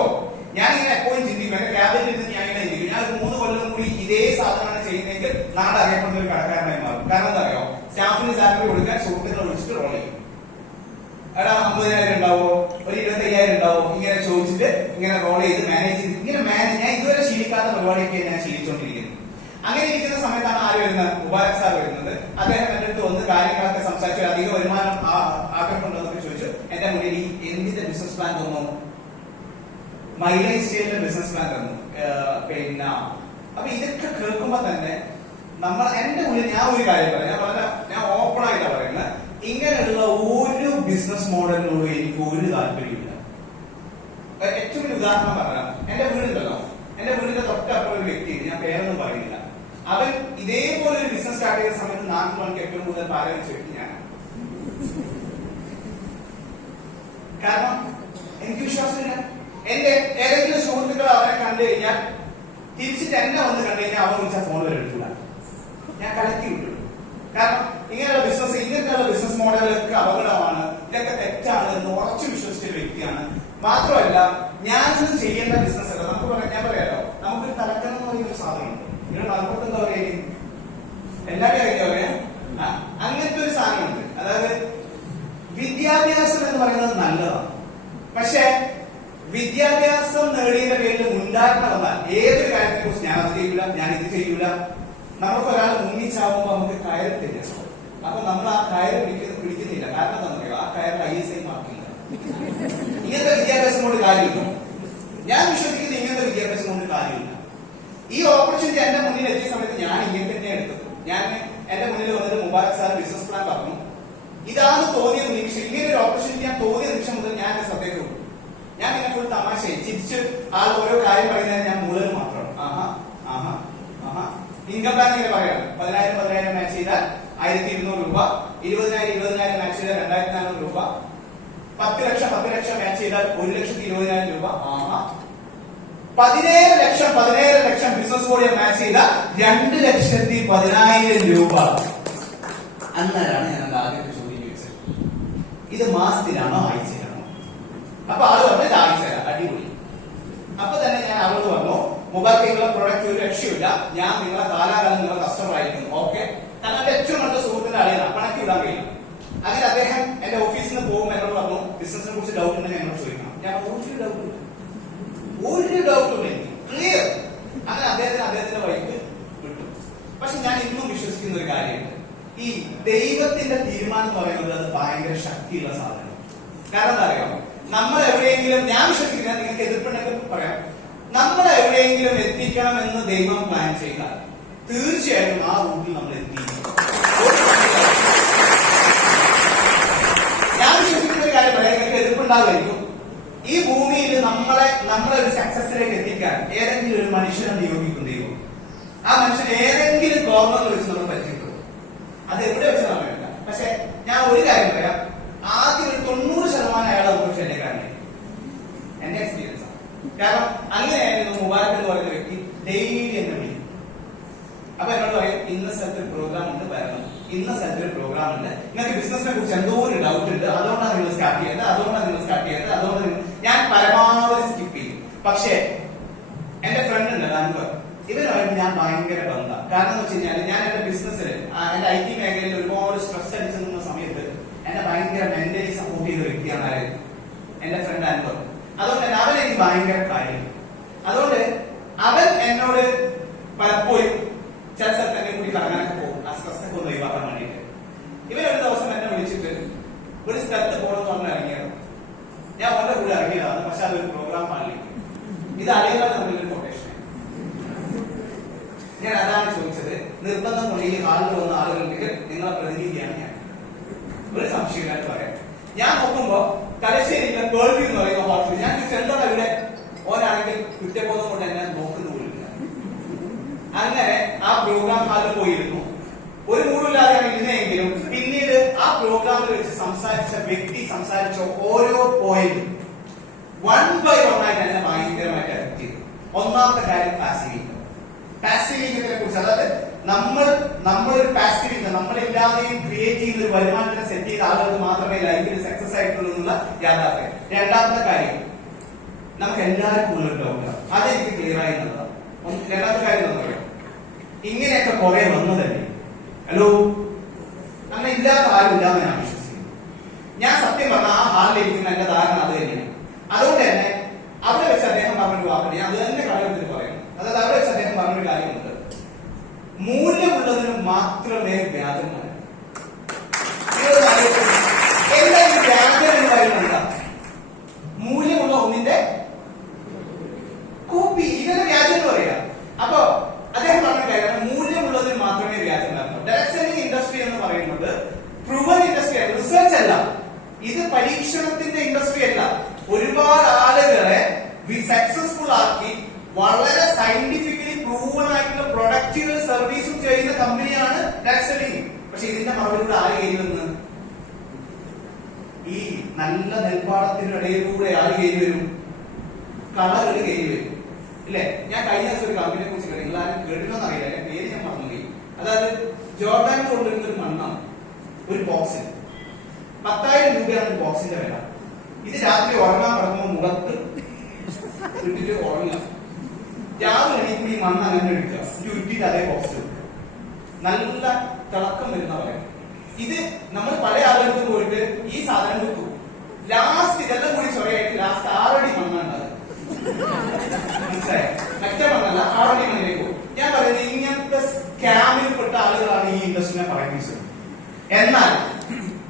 ഞാൻ ഇങ്ങനെ എപ്പോഴും ചിന്തിക്കും, എന്റെ ക്യാബിനിൽ ഇരുന്ന് ഞാൻ ഇങ്ങനെ ചിന്തിക്കും, ഞാൻ 3 കൊല്ലം കൂടി ഇതേ സാധനമാണ് ചെയ്യുന്നതെങ്കിൽ നാട് അറിയപ്പെടുന്ന ഒരു കടക്കാരനായി മാറും. കാരണം എന്താ അറിയോ, സ്റ്റാഫിന് സാലറി കൊടുക്കാൻ സുഹൃത്തുക്കളെ വിളിച്ചിട്ട് റോൾ ചെയ്യും. എടാ 50,000 ഉണ്ടാവോ, ഒരു 25,000 ഉണ്ടാവോ, ഇങ്ങനെ ചോദിച്ചിട്ട് ഇങ്ങനെ റോൾ ചെയ്ത് മാനേജ് ചെയ്ത് ഞാൻ ഇതുവരെ ശീലിക്കാത്ത പരിപാടിയൊക്കെ ഞാൻ ശീലിച്ചുകൊണ്ടിരിക്കുന്നു. അങ്ങനെ ഇരിക്കുന്ന സമയത്താണ് ആര് വരുന്നത്? മുബാറക് സാർ വരുന്നത്. അദ്ദേഹം എന്റെ അടുത്ത് വന്ന് കാര്യങ്ങളൊക്കെ സംസാരിച്ചു. അധിക വരുമാനം ആഗ്രഹമുണ്ടോ എന്നൊക്കെ ചോദിച്ചു. എന്റെ മുന്നിൽ ഈ എന്തിന്റെ ബിസിനസ് പ്ലാൻ തന്നു? മൈലേജ് സ്റ്റേജിന്റെ ബിസിനസ് പ്ലാൻ തന്നു. പിന്നെ അപ്പൊ ഇതൊക്കെ കേൾക്കുമ്പോ തന്നെ എന്റെ ഉള്ളിൽ ഞാൻ ഒരു കാര്യം പറയാം, ഞാൻ ഓപ്പൺ ആയിട്ടാണ് പറയുന്നത്. ഇങ്ങനെയുള്ള ഒരു ബിസിനസ് മോഡലിനോട് എനിക്ക് ഒരു താല്പര്യമില്ല. ഏറ്റവും വലിയ ഉദാഹരണം പറയാം. എന്റെ വീടുണ്ടല്ലോ, എന്റെ വീടിന്റെ തൊട്ടപ്പുറം ഒരു വ്യക്തിയുണ്ട്, ഞാൻ പേരൊന്നും പറയുന്നില്ല. അവൻ ഇതേപോലെ ഒരു ബിസിനസ് സ്റ്റാർട്ട് ചെയ്ത സമയത്ത് 4 മണിക്ക് ഏറ്റവും കൂടുതൽ പാരവെച്ച വ്യക്തി ഞാൻ. കാരണം എനിക്ക് വിശ്വാസമില്ല. എന്റെ ഏതെങ്കിലും സുഹൃത്തുക്കൾ അവരെ കണ്ടു കഴിഞ്ഞാൽ തിരിച്ചിട്ട് എന്നെ വന്ന് കണ്ടു കഴിഞ്ഞാൽ അവൻ വിളിച്ചാൽ ഫോൺ വരെ എടുക്കില്ല. ഞാൻ കലക്കി വിട്ടു. കാരണം ഇങ്ങനെയുള്ള ബിസിനസ് മോഡലുകൾക്ക് അപകടമാണ്, ഇതൊക്കെ തെറ്റാണ് എന്ന് ഉറച്ചു വിശ്വസിച്ച ഒരു വ്യക്തിയാണ്. മാത്രമല്ല ഞാനൊന്നും ചെയ്യേണ്ട ബിസിനസ് അല്ല. ഞാൻ പറയാലോ, നമുക്കൊരു തലക്കനം എന്ന് പറയുന്ന ഒരു സാധനമുണ്ട്. ഇവിടെ മലപ്പുറത്ത് എന്താ പറയാ, എല്ലാവരും അറിയാം പറയാം, അങ്ങനത്തെ ഒരു സാധനമുണ്ട്. അതായത് വിദ്യാഭ്യാസം എന്ന് പറയുന്നത് നല്ലതാണ്. പക്ഷെ വിദ്യാഭ്യാസം നേടിയതിന്റെ പേരിൽ മുൻധാരണ വന്നാൽ ഏതൊരു കാര്യത്തെ കുറിച്ച് ഞാൻ അത് ചെയ്യൂല, ഞാൻ ഇത് ചെയ്യൂല. നമുക്ക് ഒരാൾ മുങ്ങിച്ചാവുമ്പോ നമുക്ക് കയറി തരിക. അപ്പൊ നമ്മൾ ആ കയറ് പിടിക്കുന്നില്ല. കാരണം എന്താ പറയുക, ആ കയറിൽ ISI മാർക്കില്ല. ഇങ്ങനത്തെ വിദ്യാഭ്യാസം കൊണ്ട് കാര്യമില്ല. ഞാൻ വിശ്വസിക്കുന്നത് ഇങ്ങനത്തെ വിദ്യാഭ്യാസം കൊണ്ട് കാര്യമില്ല. ഈ ഓപ്പർച്യൂണിറ്റി എന്റെ മുന്നിൽ എത്തിയ സമയത്ത് ഞാൻ ഇങ്ങനെ തന്നെ എടുത്തത്. ഞാൻ എന്റെ മുന്നിൽ വന്നിട്ട് മുബാറക് സാർ ബിസിനസ് പ്ലാൻ പറഞ്ഞു. ഇതാണ് തോന്നിയ നിമിഷം, ഇങ്ങനെ ഒരു ഓപ്പർച്യൂണിറ്റി ഞാൻ തോന്നിയ നിമിഷം മുതൽ ഞാൻ എന്റെ ശ്രദ്ധയ്ക്ക് കൊടുത്തു. ഞാൻ ഇങ്ങനെ ഫുൾ തമാശയായി ചിരിച്ച് ആൾ ഓരോ കാര്യം പറയുന്നത് ഞാൻ മൂലൽ മാത്രം. ഇൻകം പ്ലാൻ ഇങ്ങനെ പറയണം. 10,000 മാച്ച് ചെയ്താൽ 1,200 രൂപ, 20,000 മാച്ച് ചെയ്താൽ 2,400 രൂപ, 10 ലക്ഷം മാച്ച് ചെയ്താൽ 1,20,000 രൂപ. 17 ലക്ഷം ബിസിനസ് വോളിയം മാച്ച് ചെയ്താൽ 2,10,000 രൂപ. അന്നേരമാണ് ഞാൻ ആദ്യത്തെ ചോദ്യം ചോദിച്ചത്, ഇത് മാസത്തിലാണോ ആഴ്ചയിലാണോ? അപ്പൊ ആള് പറഞ്ഞത് ആഴ്ചയിലാണ്. അടിപൊളി. അപ്പൊ തന്നെ ഞാൻ അവളോട് പറഞ്ഞു, മുബാറക് നിങ്ങളെ പ്രൊഡക്റ്റ് ഒരു രക്ഷയില്ല, ഞാൻ നിങ്ങളെ കാലാകാലം നിങ്ങളെ കസ്റ്റമർ ആയിരിക്കും. ഓക്കെ, കാരണം എന്റെ ഏറ്റവും നല്ല സുഹൃത്തിന്റെ അളിയാണ്, പണക്കി വിടാൻ കഴിയില്ല. അങ്ങനെ അദ്ദേഹം എന്റെ ഓഫീസിൽ നിന്ന് പോകുമ്പോൾ എന്നോട് പറഞ്ഞു, ബിസിനസിനെ കുറിച്ച് ഡൗട്ട് ഉണ്ടെങ്കിൽ എന്നോട് ചോദിക്കണം. ഞാൻ ഒരു ഡൗട്ടില്ല, ക്ലിയർ. അങ്ങനെ അദ്ദേഹത്തിന്റെ വഴിക്ക് വിട്ടു. പക്ഷെ ഞാൻ ഇന്നും വിശ്വസിക്കുന്ന ഒരു കാര്യമുണ്ട്, ഈ ദൈവത്തിന്റെ തീരുമാനം എന്ന് പറയുന്നത് അത് ഭയങ്കര ശക്തിയുള്ള സാധനം. കാരണം എന്താ അറിയാമോ, നമ്മൾ എവിടെയെങ്കിലും, ഞാൻ വിശ്വസിക്കുന്ന, നിങ്ങൾക്ക് എതിർപ്പുണ്ടെങ്കിൽ പറയാം, നമ്മൾ എവിടെയെങ്കിലും എത്തിക്കണം എന്ന് ദൈവം പ്ലാൻ ചെയ്താൽ തീർച്ചയായിട്ടും ആ റൂട്ടിൽ നമ്മൾ എത്തിക്കും. ഞാൻ വിശ്വസിക്കുന്ന ഒരു കാര്യം പറയാം, നിങ്ങൾക്ക് എതിർപ്പുണ്ടാവുമായിരിക്കും. ഈ ഭൂമിയിൽ നമ്മളെ ഒരു സക്സസിലേക്ക് എത്തിക്കാൻ ഏതെങ്കിലും ഒരു മനുഷ്യനെ നിയോഗിക്കും ദൈവം. ആ മനുഷ്യൻ ഏതെങ്കിലും കോർണറിൽ വെച്ച് നമ്മൾ പറ്റിയിട്ടുള്ളൂ. അത് എവിടെ വെച്ച് നമ്മൾ വേണ്ട. പക്ഷെ ഞാൻ ഒരു കാര്യം പറയാം, ആദ്യം ഒരു 90% അയാളെ നമുക്ക് ശല്യക്കാരനെ എന്റെ എക്സ്പീരിയൻസ് ആണ്. കാരണം അങ്ങനെയായിരുന്നു മുബാറക് എന്ന് പറയുന്ന വ്യക്തി ഡെയിലി എന്നെ വിളിക്കും. അപ്പൊ എന്നോട് പറയും, ഇന്ന സ്ഥലത്തൊരു പ്രോഗ്രാം ഉണ്ട്, വരണം. ഇന്ന സ്ഥലത്തൊരു പ്രോഗ്രാം ഉണ്ട്, നിങ്ങൾക്ക് ബിസിനസിനെ കുറിച്ച് എന്തോ ഒരു ഡൗട്ട് ഉണ്ട്, അതുകൊണ്ടാണ് നിങ്ങൾ സ്റ്റാർട്ട് ചെയ്തത്, അതുകൊണ്ട് ഞാൻ പരമാവധി സ്കിപ്പ് ചെയ്യും. പക്ഷേ എന്റെ ഫ്രണ്ട് ഉണ്ട് അൻവർ, ഇവരുമായിട്ട് ഞാൻ ഭയങ്കര ബന്ധമാണ്. കാരണം എന്ന് വെച്ച് കഴിഞ്ഞാൽ ഞാൻ എന്റെ ബിസിനസ്സിൽ, എന്റെ IT മേഖലയിൽ ഒരുപാട് സ്ട്രെസ് അടിച്ചു നിന്ന സമയത്ത് എന്നെ ഭയങ്കര മെന്റലി സപ്പോർട്ട് ചെയ്ത വ്യക്തിയാണ് എന്റെ ഫ്രണ്ട് അൻവർ. അതുകൊണ്ട് തന്നെ അവൻ എനിക്ക് ഭയങ്കര കാര്യം. അതുകൊണ്ട് അവൻ എന്നോട് പലപ്പോഴും ചില സ്ഥലത്ത് എന്നെ കൂടി കറങ്ങാനൊക്കെ പോകും, ആ സ്ട്രെസ് ഒക്കെ ഒന്ന് ഒഴിവാക്കാൻ വേണ്ടിയിട്ട്. ഇവരൊരു ദിവസം എന്നെ വിളിച്ചിട്ട് ഒരു സ്ഥലത്ത് പോകണമെന്ന് പറഞ്ഞ് ഇറങ്ങിയത്. ഞാൻ അവന്റെ കൂടെ ഇറങ്ങിയതാണ്, പക്ഷെ അതൊരു പ്രോഗ്രാം പാടില്ല. ഇത് അളിയതാണ് തമ്മിലൊരു കൊട്ടേഷൻ. ഞാൻ അതാണ് ചോദിച്ചത്, നിർബന്ധം കൊണ്ട് ഈ ഹാളിൽ വന്ന ആളുകളുണ്ടെങ്കിൽ നിങ്ങളെ പ്രതിനിധിയാണ് ഞാൻ. ഒരു സംശയമില്ലാതെ പറയാം. ഞാൻ നോക്കുമ്പോ തലശ്ശേരിയിലെ പേൾവി എന്ന് പറയുന്ന ഹോട്ടലിൽ ഞാൻ ചോദിച്ചു, എന്താണ് ഇവിടെ ഓനാണെങ്കിൽ അങ്ങനെ ആ പ്രോഗ്രാം ഹാളിൽ പോയിരുന്നു. ഒരു മൂടില്ലാതെയാണ് ഇരുന്നെങ്കിലും പിന്നീട് ആ പ്രോഗ്രാമിൽ വെച്ച് സംസാരിച്ച വ്യക്തി സംസാരിച്ച ഓരോ പോയിന്റും 1 by 1 ആയിട്ട് എന്നെ ഭയങ്കരമായിട്ട് എഫക്ട് ചെയ്തു. ഒന്നാമത്തെ കാര്യം പാസീവ് ഇൻകം. പാസീവ് ഇൻകത്തിനെ കുറിച്ച്, അതായത് നമ്മളൊരു പാസീവ് ഇൻകം നമ്മളില്ലാതെയും ക്രിയേറ്റ് ചെയ്യുന്ന ഒരു വരുമാനത്തിനെ സെറ്റ് ചെയ്ത ആളുകൾക്ക് മാത്രമേ ലൈഫിൽ സക്സസ് ആയിട്ടുള്ളൂ എന്നുള്ള യാഥാർത്ഥ്യം. രണ്ടാമത്തെ കാര്യം, നമുക്ക് എല്ലാവർക്കും ഉള്ളൊരു ഡൗട്ട്, അതെനിക്ക് ക്ലിയർ ആയി എന്നതാണ്. രണ്ടാമത്തെ കാര്യം എന്താ പറയാം, ഇങ്ങനെയൊക്കെ കുറെ വന്നതല്ലേ. ഹലോ, അങ്ങനെ ഇല്ലാത്ത ആരും ഇല്ലാന്ന് ഞാൻ വിശ്വസിക്കുന്നു. ഞാൻ സത്യം പറഞ്ഞ ആ ഹാളിലിരിക്കുന്ന എന്റെ ധാരണ അത് തന്നെയാണ്. അതുകൊണ്ട് തന്നെ അവിടെ വെച്ച് അദ്ദേഹം പറഞ്ഞൊരു വാക്കുണ്ട്, ഞാൻ അത് തന്നെ കാലത്തിൽ പറയുന്നു. അതായത് അവിടെ വെച്ച് അദ്ദേഹം പറഞ്ഞൊരു കാര്യമുണ്ട്, മൂല്യമുള്ളതിന് മാത്രമേ വ്യാജം വരൂ. എന്താ ഈ വ്യാജം എന്ന് പറയുന്നത്? മൂല്യമുള്ള ഒന്നിന്റെ കോപ്പി, ഇങ്ങനെ വ്യാജം എന്ന് പറയാം. അപ്പൊ അദ്ദേഹം പറഞ്ഞ കാര്യം, മൂല്യമുള്ളതിന് മാത്രമേ വ്യാജം വരൂ. ഡയറക്ട് സെല്ലിംഗ് ഇൻഡസ്ട്രി എന്ന് പറയുന്നത് പ്രൂവൻ ഇൻഡസ്ട്രി അല്ല, റിസർച്ച് അല്ല, ഇത് പരീക്ഷണത്തിന്റെ ഇൻഡസ്ട്രി അല്ല. ഒരുപാട് ആളുകളെ സക്സസ്ഫുൾ ആക്കി വളരെ സയന്റിഫിക്കലി പ്രൂവൺ ആയിട്ടുള്ള പ്രൊഡക്റ്റുകൾ സർവീസും ചെയ്യുന്ന കമ്പനിയാണ് ഡയറക്ട് സെല്ലിംഗ്. പക്ഷെ ഇതിന്റെ മറുപടിയുടെ ആര് കയറുമെന്ന്, ഈ നല്ല നെൽപ്പാടത്തിനിടയിലൂടെ ആര് കയറി വരും? കളകൾ കയറി വരും, ഇല്ലേ? ഞാൻ കഴിഞ്ഞ ദിവസം ഒരു കമ്പനിയെ കുറിച്ച് കേട്ടു, നിങ്ങൾ ആരും കേട്ടിട്ടോന്ന് അറിയില്ല, എന്റെ പേര് ഞാൻ മറന്നുപോയി. അതായത് ജോർഡാനിൽ കൊണ്ടുവരുന്ന ഒരു മണ്ണാണ് ഒരു ബോക്സിന് 10,000 രൂപയാണ് ഒരു ബോക്സിന്റെ വില. ഇത് രാത്രി ഉറങ്ങാൻ കിടക്കുമ്പോൾ മുഖത്ത് ഇട്ടിട്ട് ഉറങ്ങുക, രാവിലെ എണീക്കുമ്പോൾ ഈ മണ്ണ് അങ്ങനെ എടുക്കുക, ഉരുട്ടിയിട്ട് അതേ ബോക്സ് വെക്കുക, നല്ല തിളക്കം വരുന്ന പറയാം. ഇത് നമ്മൾ പല ആളുകൾക്ക് പോയിട്ട് ഈ സാധനം വെക്കും, ലാസ്റ്റ് ഇതെല്ലാം കൂടി ചൊറയായിട്ട് ലാസ്റ്റ് 6 അടി മണ്ണുണ്ടാകും. മനസ്സിലായോ? മറ്റേ മണ്ണല്ല, 6 അടി മണ്ണിലേക്ക് പോകും. ഞാൻ പറയുന്നത് ഇങ്ങനത്തെ സ്കാമിൽ പെട്ട ആളുകളാണ് ഈ ഇൻഡസ്ട്രിനെ പറയുന്നത്. എന്നാൽ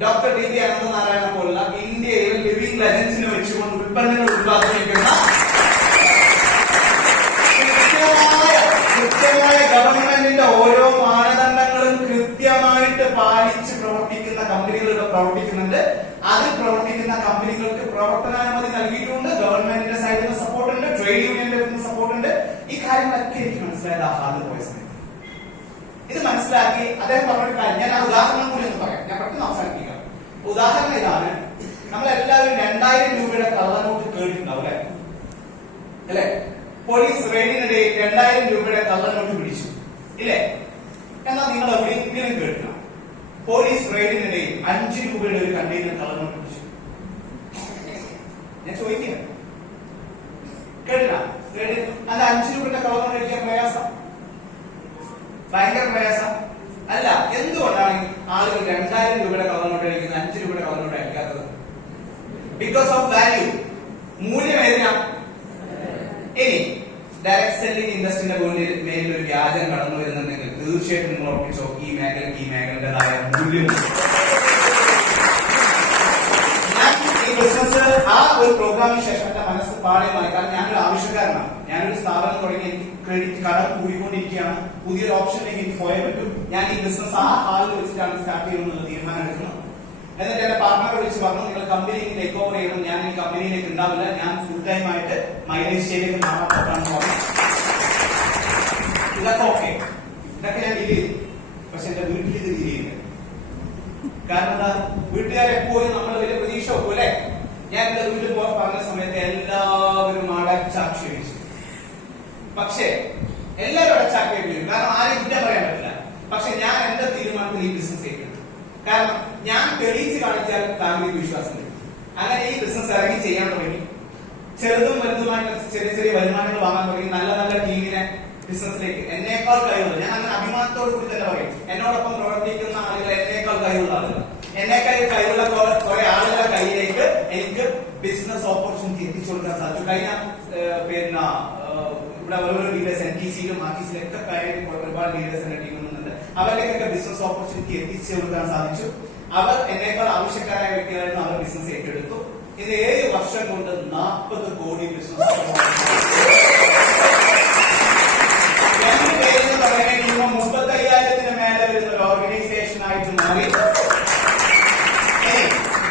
ഡോക്ടർ ടി അനന്തനാരായണ പോലുള്ള ഇന്ത്യയിൽ ലിവിംഗ് ലെജൻസിനെ വെച്ചുകൊണ്ട് ഉൽപ്പന്നങ്ങൾ ഉത്പാദിപ്പിക്കുന്ന കൃത്യമായ ഗവൺമെന്റിന്റെ ഓരോ മാനദണ്ഡങ്ങളും കൃത്യമായിട്ട് പാലിച്ച് പ്രവർത്തിക്കുന്ന കമ്പനികളുടെ പ്രവർത്തിക്കുന്നുണ്ട്. അതിൽ പ്രവർത്തിക്കുന്ന കമ്പനികൾക്ക് പ്രവർത്തനാനുമതി നൽകിയിട്ടുണ്ട്. ഗവൺമെന്റിന്റെ സൈഡിൽ നിന്ന് സപ്പോർട്ട് ഉണ്ട്, ട്രേഡ് യൂണിയന്റെ സപ്പോർട്ട് ഉണ്ട്. ഈ കാര്യങ്ങളൊക്കെ എനിക്ക് മനസ്സിലായത് ആ ഹാളിൽ പോയ സമയത്ത്. ഇത് മനസ്സിലാക്കി അദ്ദേഹം പറഞ്ഞൊരു കാര്യം, ഞാൻ ആ ഉദാഹരണം കൂടി ഒന്ന് പറയാം, ഞാൻ പെട്ടെന്ന് അവസാനിപ്പിക്കാം. ഉദാഹരണം ഇതാണ്, നമ്മളെല്ലാവരും 2000 രൂപയുടെ കള്ളനോട്ട് കേട്ടിട്ടുണ്ടാവും അല്ലെ? പോലീസ് റെയ്ഡിനിടയിൽ 2000 രൂപയുടെ കള്ളനോട്ട് പിടിച്ചു, ഇല്ലേ? എന്നാൽ നിങ്ങൾ എവിടെയെങ്കിലും കേട്ടില്ല പോലീസ് റെയ്ഡിനിടയിൽ 5 രൂപയുടെ ഒരു കണ്ടെയ്നർ കള്ളനോട്ട് പിടിച്ചു? ഞാൻ ചോദിക്കുക, കേട്ടില്ല? അത് 5 രൂപയുടെ കള്ളനോട്ട് അടിക്കാൻ പ്രയാസം, ഭയങ്കര പ്രയാസം അല്ല. എന്തുകൊണ്ടാണ് ആളുകൾ 2000 രൂപയുടെ കള്ളനോട്ട് അടിക്കുന്നത്, 5 രൂപയുടെ കള്ളനോട്ട് അടിക്കാത്തത്? ബിക്കോസ് ഓഫ് വാല്യൂ, മൂല്യം ഏതിനാ? ഇനി ഡയറക്ട് സെല്ലിംഗ് ഇൻഡസ്ട്രിന്റെ മേലിൽ ഒരു വ്യാജം കടന്നു വരുന്നുണ്ടെങ്കിൽ തീർച്ചയായിട്ടും നിങ്ങൾ ഉറപ്പിച്ചോ, ഈ മേഖലയുടേതായ മൂല്യം. ഞാൻ ഈ ബിസിനസ് ആ ഒരു പ്രോഗ്രാമിന് ശേഷം എന്റെ മനസ്സ് പാടേമായി, കാരണം ഞാനൊരു ആവശ്യക്കാരനാണ്. ഞാനൊരു സ്ഥാപനം തുടങ്ങി, എനിക്ക് ക്രെഡിറ്റ് കടം കൂടിക്കൊണ്ടിരിക്കുകയാണ്, പുതിയൊരു ഓപ്ഷനിലേക്ക് എനിക്ക് പോയേ പറ്റും. ഞാൻ ഈ ബിസിനസ് ആ ഹാളിൽ വെച്ചിട്ടാണ് സ്റ്റാർട്ട് ചെയ്യുന്നത് തീരുമാനം എടുക്കുന്നത്. എന്നിട്ട് എന്റെ പാർട്ണറെ വിളിച്ച് പറഞ്ഞു, നിങ്ങൾ കമ്പനി ടേക്ക് ഓവർ ചെയ്യണം, ഞാൻ ഈ കമ്പനിയിലേക്ക് ഉണ്ടാവില്ല, ഞാൻ ഫുൾ ടൈം ആയിട്ട് മൈലേഷ്യയിലേക്ക് മാറാൻ പോകാന്ന് പറഞ്ഞു. ഇതൊക്കെ ഓക്കെ, ഇതൊക്കെ ഞാൻ ഡീൽ ചെയ്തു. പക്ഷെ എന്റെ വീട്ടിൽ ഇത് ഡീൽ ചെയ്യുന്നത് കാരണം എന്താ, വീട്ടുകാരെപ്പോഴും നമ്മൾ വലിയ പ്രതീക്ഷ വെക്കും അല്ലെ? ഞാൻ എന്റെ വീട്ടിൽ പറഞ്ഞ സമയത്ത് എല്ലാവരും അടച്ചാക്ഷേപിച്ചു. പക്ഷെ എല്ലാവരും അടച്ചാക്ഷേപിക്കും, കാരണം ആരും കുറ്റം പറയാൻ പറ്റില്ല. പക്ഷെ ഞാൻ എന്റെ തീരുമാനത്തിൽ ഈ ബിസിനസ് ഏറ്റെടുത്തു. കാരണം ഞാൻ തെളിയിച്ച് കാണിച്ചാൽ ഫാമിലിക്ക് വിശ്വാസം കിട്ടും. അങ്ങനെ ഈ ബിസിനസ് ഇറങ്ങി ചെയ്യാൻ തുടങ്ങി. ചെറുതും വലുതുമായിട്ട് ചെറിയ ചെറിയ വരുമാനങ്ങൾ വാങ്ങാൻ തുടങ്ങി. നല്ല നല്ല ടീമിനെ ബിസിനസ്സിലേക്ക്, എന്നേക്കാൾ കഴിവുള്ള, ഞാൻ അങ്ങനെ അഭിമാനത്തോടു കൂടി തന്നെ പറയും, എന്നോടൊപ്പം പ്രവർത്തിക്കുന്ന ആളുകൾ എന്നേക്കാൾ കഴിവുള്ള ആളുകൾ, എന്നേക്കാൾ കഴിവുള്ള കുറെ ആളുകളുടെ കയ്യിലേക്ക് എനിക്ക് ബിസിനസ് ഓപ്പർച്യൂണിറ്റി എത്തിച്ചു കൊടുക്കാൻ സാധിച്ചു. കഴിഞ്ഞ ഇവിടെ ഓരോ ലീഡേഴ്സ് NTC-യിലും RTC-യിലും ഒക്കെ ഒരുപാട് ലീഡേഴ്സ് എന്റെ ടീമിൽ നിന്നുണ്ട്. അവരിലേക്കൊക്കെ ബിസിനസ് ഓപ്പർച്യൂണിറ്റി എത്തിച്ചു കൊടുക്കാൻ സാധിച്ചു. അവർ എന്നേക്കാൾ ആവശ്യക്കാരായ വ്യക്തികളായിരുന്നു, അവർ ബിസിനസ് ഏറ്റെടുത്തു. ഇത് 7 വർഷം കൊണ്ട് 40 കോടി ബിസിനസ്. 2 പേരെന്ന് പറയുന്ന 35,000-ന് മേലെ വരുന്ന ഒരു ഓർഗനൈസേഷൻ ആയിട്ട് മാറി.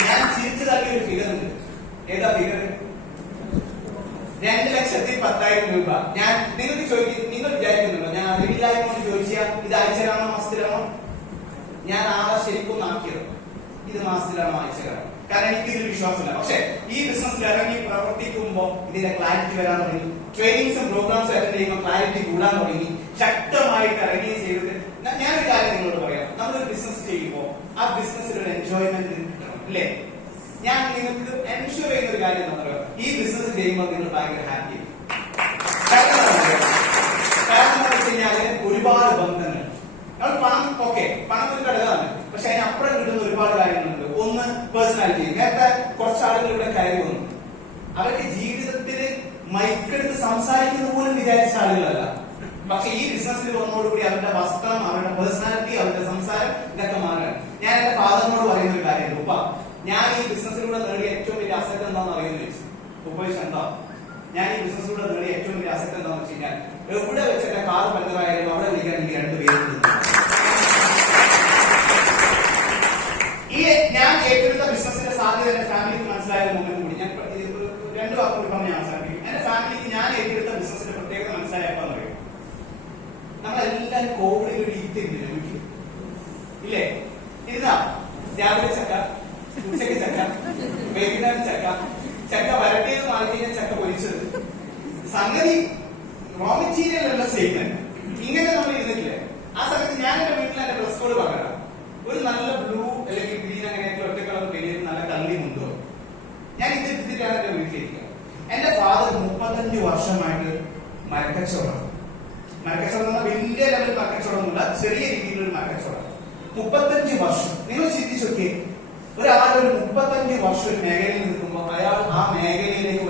ഞാൻ ചിരിച്ചു തള്ളിയൊരു ഫിഗർ ഉണ്ട്. ഏതാ ഫിഗർ? 2,10,000 രൂപ. ഞാൻ നിങ്ങൾക്ക് ചോദിക്കും, നിങ്ങൾ വിചാരിക്കുന്നുണ്ടോ ഞാൻ അറിവില്ലായ്മ കൊണ്ട് ചോദിച്ചാൽ ഇത് ആഴ്ചയിലാണോ മാസത്തിലാണോ? ഞാൻ ആളെ ശരിക്കും ആക്കിയത് ഇത് മാസത്തിലാണോ ആഴ്ചയിലാണോ? കാരണം എനിക്കിതിൽ വിശ്വാസമില്ല. പക്ഷെ ഈ ബിസിനസ്സിൽ ഇറങ്ങി പ്രവർത്തിക്കുമ്പോൾ ഇതിന്റെ ക്ലാരിറ്റി വരാൻ തുടങ്ങി. ട്രെയിനിങ്സും പ്രോഗ്രാംസും അറ്റൻഡ് ചെയ്യുമ്പോൾ ക്ലാരിറ്റി കൂടാൻ തുടങ്ങി. ശക്തമായിട്ട് ഇറങ്ങി ചെയ്തിട്ട് ഞാനൊരു കാര്യം നിങ്ങളോട് പറയാം. നമ്മളൊരു ബിസിനസ് ചെയ്യുമ്പോൾ ആ ബിസിനസ്സിൽ ഒരു എൻജോയ്മെന്റ് കിട്ടണം അല്ലേ? ഞാൻ നിങ്ങൾക്ക് എൻഷുർ ചെയ്യുന്ന ഒരു കാര്യം എന്താ പറയുക, ഈ ബിസിനസ് ചെയ്യുമ്പോൾ നിങ്ങൾ ഭയങ്കര ഹാപ്പി. കാരണം എന്താ വെച്ച് കഴിഞ്ഞാല് ഒരുപാട് ബന്ധങ്ങൾ. നമ്മൾ പണം ഓക്കെ, പണം ഒരു ഘടകമാണ്. പക്ഷെ അതിനപ്പുറം കിട്ടുന്ന ഒരുപാട് കാര്യങ്ങളുണ്ട്. ഒന്ന് പേഴ്സണാലിറ്റി. നേരത്തെ കുറച്ച് ആളുകൾ ഇവിടെ കയറി വന്നു. അവരുടെ ജീവിതത്തിൽ മൈക്കെടുത്ത് സംസാരിക്കുന്ന പോലും വിചാരിച്ച ആളുകളല്ല. പക്ഷെ ഈ ബിസിനസ്സിൽ വന്നതോടുകൂടി അവരുടെ വസ്ത്രം, അവരുടെ പേഴ്സണാലിറ്റി, അവരുടെ സംസാരം ഇതൊക്കെ മാറാൻ. ഞാൻ എന്റെ ഫാദറിനോട് പറയുന്ന ഒരു കാര്യമുണ്ട്. ഉപ്പ, ഞാൻ ഈ ബിസിനസ്സിലൂടെ നേടിയ ഏറ്റവും വലിയ അസറ്റ് എന്താണെന്ന് അറിയുന്നു ചോദിച്ചു. ഉപ്പ എന്താ? ഞാൻ ഈ ബിസിനസ്സിലൂടെ നേടിയ ഏറ്റവും വലിയ അസറ്റ് എന്താണെന്ന് വെച്ച് കഴിഞ്ഞാൽ എവിടെ വെച്ച് എന്റെ കാർ പഞ്ചറായാലും അവിടെ വിളിക്കാൻ എനിക്ക് രണ്ടുപേരും. ഈ ഞാൻ ഏറ്റെടുത്ത ബിസിനസിന്റെ സാധ്യത എന്റെ ഫാമിലിക്ക് മനസ്സിലായ മൊമെന്റ് കൂടി ഞാൻ രണ്ടു വാക്കുകൾ പറഞ്ഞ് അവസാനിപ്പിക്കും. എന്റെ ഫാമിലിക്ക് ഞാൻ ഏറ്റെടുത്ത ബിസിനസിന്റെ പ്രത്യേകത മനസ്സിലായപ്പോ പറയും, നമ്മളെല്ലാരും കോവിഡിൽ ഒരു ഈത്തില്ല വീട്ടിൽ ഇല്ലേ? ഇരുന്നാ രാവിലെ ചക്ക, ഉച്ചയ്ക്ക് ചക്ക, വൈകുന്നേരം ചക്ക, ചക്ക വരട്ടിയത് മാറി കഴിഞ്ഞാൽ ചക്ക പൊരിച്ചത്. സംഗതി റോ മെറ്റീരിയൽ അല്ല സ്റ്റേറ്റ്മെന്റ്. ഇങ്ങനെ നമ്മൾ ഇരുന്നിട്ടില്ലേ? ആ സമയത്ത് ഞാൻ എന്റെ വീട്ടിൽ എന്റെ ഡ്രസ് കോഡ് പകരാം. ഒരു നല്ല ബ്ലൂ അല്ലെങ്കിൽ ഗ്രീൻ അങ്ങനെയൊക്കെ ഒറ്റ കളർ വലിയ നല്ല കള്ളി മുണ്ടോ ഞാൻ ഇത് എടുത്തിട്ടാണ് എന്റെ വീട്ടിലിരിക്കുക. എന്റെ ഫാദർ 35 വർഷമായിട്ട് മരക്കച്ചവടം. മരക്കച്ചവടം എന്ന് പറഞ്ഞാൽ വലിയ ലെവൽ മരക്കച്ചവടമൊന്നുമില്ല, ചെറിയ രീതിയിലൊരു മരക്കച്ചവടം. 35 വർഷം. നിങ്ങൾ ചിന്തിച്ചു നോക്കിയേ, ഒരാൾ ഒരു 35 വർഷം ഒരു മേഖലയിൽ നിൽക്കുമ്പോൾ അയാൾ ആ മേഖലയിലേക്ക്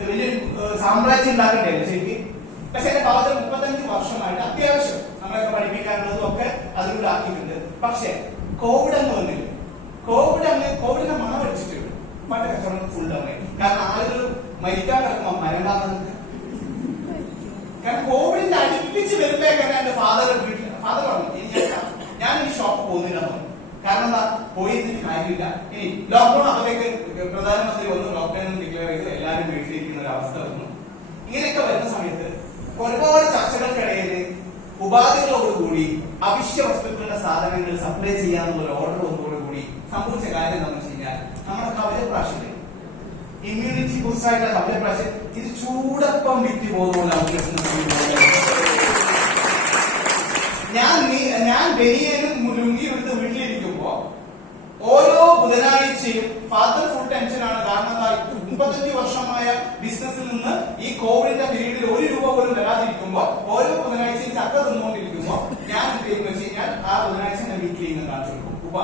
വലിയൊരു സാമ്രാജ്യം ഉണ്ടാക്കണ്ടേ ശരിക്കും. പക്ഷെ എന്റെ ഫാദർ 35 വർഷമായിട്ട് അത്യാവശ്യം നമ്മളൊക്കെ പഠിപ്പിക്കാനുള്ളതും ഒക്കെ അതിലൂടെ ആക്കിയിട്ടുണ്ട്. പക്ഷെ കോവിഡ് എന്ന് വന്നില്ല. കോവിഡിനെ മണം അടിച്ചിട്ട് മറ്റേ കച്ചവടം ഫുൾ ഡൗൺ ആയി. കാരണം ആളുകൾ മരിക്കാൻ കിടക്കുമ്പോൾ മരണ്ടാകുന്നത്. കാരണം കോവിഡിന്റെ അടുപ്പിച്ച് വരുമ്പോഴേക്കാണ് എന്റെ ഫാദർ പറഞ്ഞു ഞാൻ ഈ ഷോപ്പ് പോകുന്നില്ല എന്ന് പറഞ്ഞു. കാരണം എന്താ, പോയിരുന്നിട്ട് കാര്യമില്ല. ഇനി ലോക്ക്ഡൌൺ അപ്പോഴേക്ക് പ്രധാനമന്ത്രി വന്നു, ലോക്ക്ഡൌൺ ഡിക്ലെയർ ചെയ്ത് എല്ലാവരും വീട്ടിലിരിക്കുന്ന ഒരു അവസ്ഥ വന്നു. ഇങ്ങനെയൊക്കെ വരുന്ന സമയത്ത് ഒരുപാട് ചർച്ചകൾക്കിടയിൽ ഉപാധികളോടുകൂടി അവശ്യ വസ്തുക്കളുടെ സാധനങ്ങൾ സപ്ലൈ ചെയ്യാനുള്ള ഓർഡർ വന്നതോടുകൂടി സംഭവിച്ച കാര്യം എന്താണെന്ന് വെച്ച് കഴിഞ്ഞാൽ നമ്മുടെ കവചപ്രാശില്ലേ, ഇമ്മ്യൂണിറ്റി ബൂസ്റ്റ് ആയിട്ടുള്ള കവചപ്രാശം ഇത് ചൂടപ്പം വിറ്റ് പോകുന്ന ഞാൻ ബനിയനും ലുങ്കിയും എടുത്ത് വീട്ടിലിരിക്കുമ്പോ ഓരോ ബുധനാഴ്ചയും ഫാദർ ഫുൾ ടെൻഷനാണ്. കാരണം 35 വർഷമായ ബിസിനസ്സിൽ നിന്ന് ഈ കോവിഡിന്റെ പീരീഡിൽ 1 രൂപ പോലും വരാതിരിക്കുമ്പോ ഓരോ ബുധനാഴ്ചയും ചക്ക തിന്നുകൊണ്ടിരിക്കുമ്പോ ഞാൻ എന്ത് ചെയ്യുന്നു വെച്ച് കഴിഞ്ഞാൽ ആ ബുധനാഴ്ച ഞാൻ വീട്ടിൽ നിന്ന് കാണിച്ചു കൊടുക്കും. ഉപ്പ,